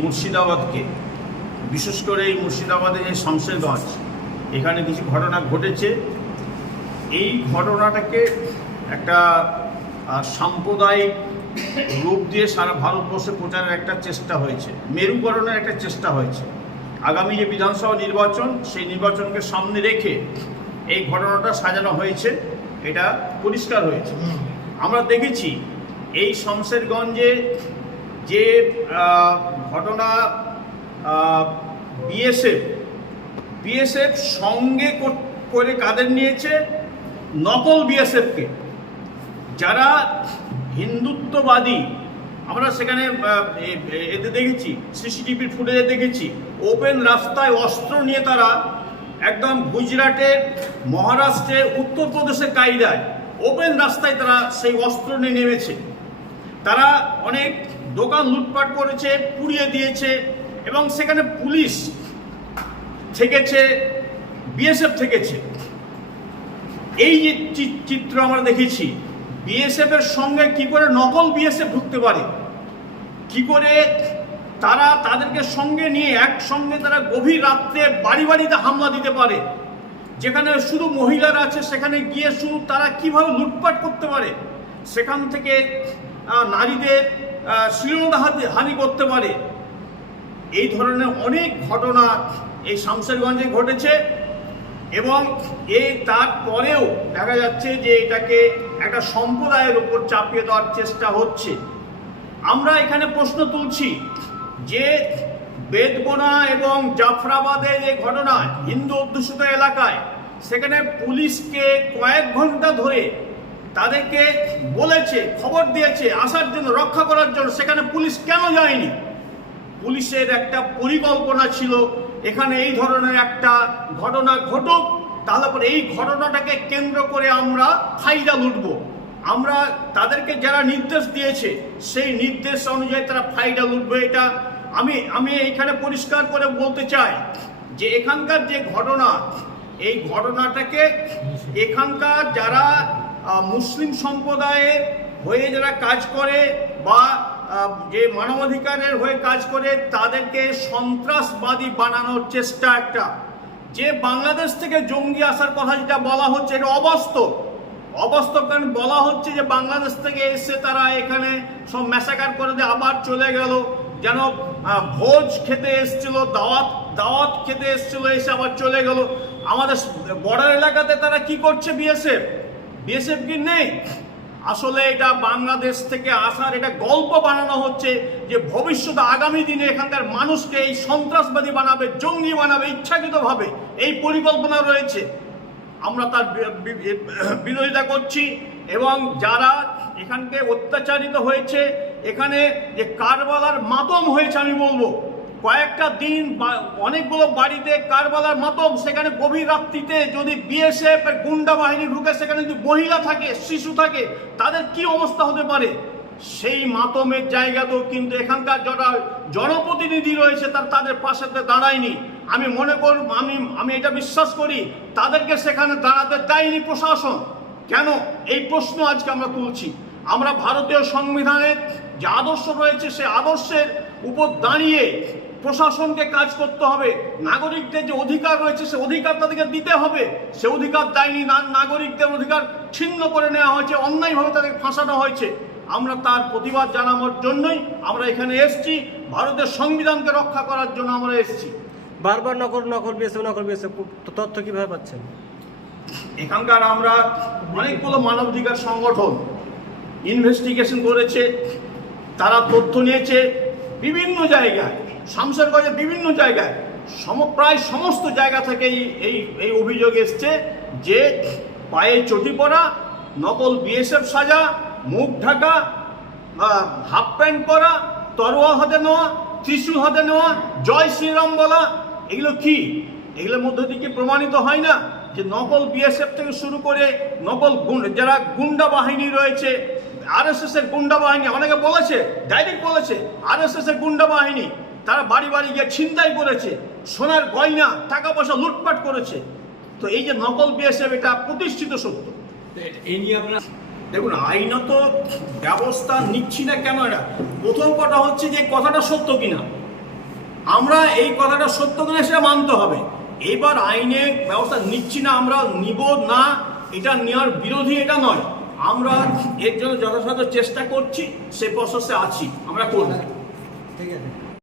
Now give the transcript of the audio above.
মুর্শিদাবাদকে বিশেষ করে এই মুর্শিদাবাদের যে শমশেরগঞ্জ এখানে কিছু ঘটনা ঘটেছে এই ঘটনাটাকে একটা সাম্প্রদায়িক রূপ দিয়ে সারা ভারতবর্ষে প্রচারের একটা চেষ্টা হয়েছে মেরুকরণের একটা চেষ্টা হয়েছে আগামী যে বিধানসভা নির্বাচন সেই নির্বাচনকে সামনে রেখে এই ঘটনাটা সাজানো হয়েছে এটা পরিষ্কার হয়েছে আমরা দেখেছি এই শমশেরগঞ্জে যে ঘটনা বিএসএফ বিএসএফ সঙ্গে করে কাদের নিয়েছে নকল বিএসএফকে যারা হিন্দুত্ববাদী আমরা সেখানে এতে দেখেছি সিসিটিভির ফুটেজে দেখেছি ওপেন রাস্তায় অস্ত্র নিয়ে তারা একদম গুজরাটে মহারাষ্ট্রে উত্তরপ্রদেশে কায়দায় ওপেন রাস্তায় তারা সেই অস্ত্র নিয়ে নেমেছে তারা অনেক দোকান লুটপাট করেছে পুড়িয়ে দিয়েছে এবং সেখানে পুলিশ থেকেছে বিএসএফ থেকেছে এই যে চিত্র আমরা দেখেছি বিএসএফ এর সঙ্গে কি করে নকল বিএসএফ ঢুকতে পারে কি করে তারা তাদেরকে সঙ্গে নিয়ে একসঙ্গে তারা গভীর রাত্রে বাড়ি বাড়িতে হামলা দিতে পারে যেখানে শুধু মহিলারা আছে সেখানে গিয়ে শুধু তারা কিভাবে লুটপাট করতে পারে সেখান থেকে নারীদের শ্লীলতাহাতে হানি করতে পারে এই ধরনের অনেক ঘটনা এই শামসেরগঞ্জে ঘটেছে এবং এই তারপরেও দেখা যাচ্ছে যে এটাকে একটা সম্প্রদায়ের উপর চাপিয়ে দেওয়ার চেষ্টা হচ্ছে আমরা এখানে প্রশ্ন তুলছি যে বেদবোনা এবং জাফরাবাদে যে ঘটনা হিন্দু অধ্যুষিত এলাকায় সেখানে পুলিশকে কয়েক ঘন্টা ধরে তাদেরকে বলেছে খবর দিয়েছে আসার জন্য রক্ষা করার জন্য সেখানে পুলিশ কেন যায়নি পুলিশের একটা পরিকল্পনা ছিল এখানে এই ধরনের একটা ঘটনা ঘটুক তাহলে পরে এই ঘটনাটাকে কেন্দ্র করে আমরা ফাইদা লুটব আমরা তাদেরকে যারা নির্দেশ দিয়েছে সেই নির্দেশ অনুযায়ী তারা ফাইদা লুটবে এটা আমি আমি এখানে পরিষ্কার করে বলতে চাই যে এখানকার যে ঘটনা এই ঘটনাটাকে এখানকার যারা মুসলিম সম্প্রদায়ে হয়ে যারা কাজ করে বা যে মানবাধিকারের হয়ে কাজ করে তাদেরকে সন্ত্রাসবাদী বানানোর চেষ্টা একটা যে বাংলাদেশ থেকে জঙ্গি আসার কথা যেটা বলা হচ্ছে এটা অবাস্তব অবাস্তব কারণ বলা হচ্ছে যে বাংলাদেশ থেকে এসে তারা এখানে সব মেশাকার করে দিয়ে আবার চলে গেল যেন ভোজ খেতে এসছিল দাওয়াত দাওয়াত খেতে এসছিল এসে আবার চলে গেল আমাদের বর্ডার এলাকাতে তারা কি করছে বিএসএফ বিএসএফ কি নেই আসলে এটা বাংলাদেশ থেকে আসার এটা গল্প বানানো হচ্ছে যে ভবিষ্যতে আগামী দিনে এখানকার মানুষকে এই সন্ত্রাসবাদী বানাবে জঙ্গি বানাবে ইচ্ছাকৃতভাবে এই পরিকল্পনা রয়েছে আমরা তার বিরোধিতা করছি এবং যারা এখানকে অত্যাচারিত হয়েছে এখানে যে কারবালার মাতম হয়েছে আমি বলবো কয়েকটা দিন অনেকগুলো বাড়িতে কারবালার মাতম সেখানে গভীর রাত্রিতে যদি বিএসএফ এর গুন্ডা বাহিনী ঢুকে সেখানে যদি মহিলা থাকে শিশু থাকে তাদের কি অবস্থা হতে পারে সেই মাতমের জায়গাতেও কিন্তু এখানকার যারা জনপ্রতিনিধি রয়েছে তার তাদের পাশেতে দাঁড়ায়নি আমি মনে কর আমি আমি এটা বিশ্বাস করি তাদেরকে সেখানে দাঁড়াতে দেয়নি প্রশাসন কেন এই প্রশ্ন আজকে আমরা তুলছি আমরা ভারতীয় সংবিধানের যে আদর্শ রয়েছে সে আদর্শের উপর দাঁড়িয়ে প্রশাসনকে কাজ করতে হবে নাগরিকদের যে অধিকার রয়েছে সে অধিকার তাদেরকে দিতে হবে সে অধিকার দেয়নি নাগরিকদের অধিকার ছিন্ন করে নেওয়া হয়েছে অন্যায়ভাবে তাদের ফাঁসানো হয়েছে আমরা তার প্রতিবাদ জানানোর জন্যই আমরা এখানে এসছি ভারতের সংবিধানকে রক্ষা করার জন্য আমরা এসছি বারবার নকল নকল পেয়েছে নকল পেয়েছে তথ্য কীভাবে পাচ্ছেন এখানকার আমরা অনেকগুলো মানবাধিকার সংগঠন ইনভেস্টিগেশন করেছে তারা তথ্য নিয়েছে বিভিন্ন জায়গায় শামশেরগঞ্জের বিভিন্ন জায়গায় সম প্রায় সমস্ত জায়গা থেকে এই এই অভিযোগ এসছে যে পায়ে চটি পরা নকল বিএসএফ সাজা মুখ ঢাকা হাফ প্যান্ট পরা তরোয়া হাতে নেওয়া ত্রিশূল হাতে নেওয়া জয় শ্রীরাম বলা এগুলো কি এগুলোর মধ্য থেকে প্রমাণিত হয় না যে নকল বিএসএফ থেকে শুরু করে নকল যারা গুন্ডা বাহিনী রয়েছে আরএসএস এর গুন্ডা বাহিনী অনেকে বলেছে ডাইরেক্ট বলেছে আরএসএস এর গুন্ডা বাহিনী তারা বাড়ি বাড়ি গিয়ে ছিনতাই করেছে সোনার গয়না টাকা পয়সা লুটপাট করেছে তো এই যে নকল বিএসএফ এটা প্রতিষ্ঠিত সত্য এই দেখুন আইনত ব্যবস্থা নিচ্ছি না কেন এটা প্রথম কথা হচ্ছে যে কথাটা সত্য কিনা আমরা এই কথাটা সত্য কিনা সেটা মানতে হবে এবার আইনে ব্যবস্থা নিচ্ছি না আমরা নিব না এটা নেওয়ার বিরোধী এটা নয় আমরা এর জন্য যথাযথ চেষ্টা করছি সে প্রসেসে আছি আমরা করব ঠিক আছে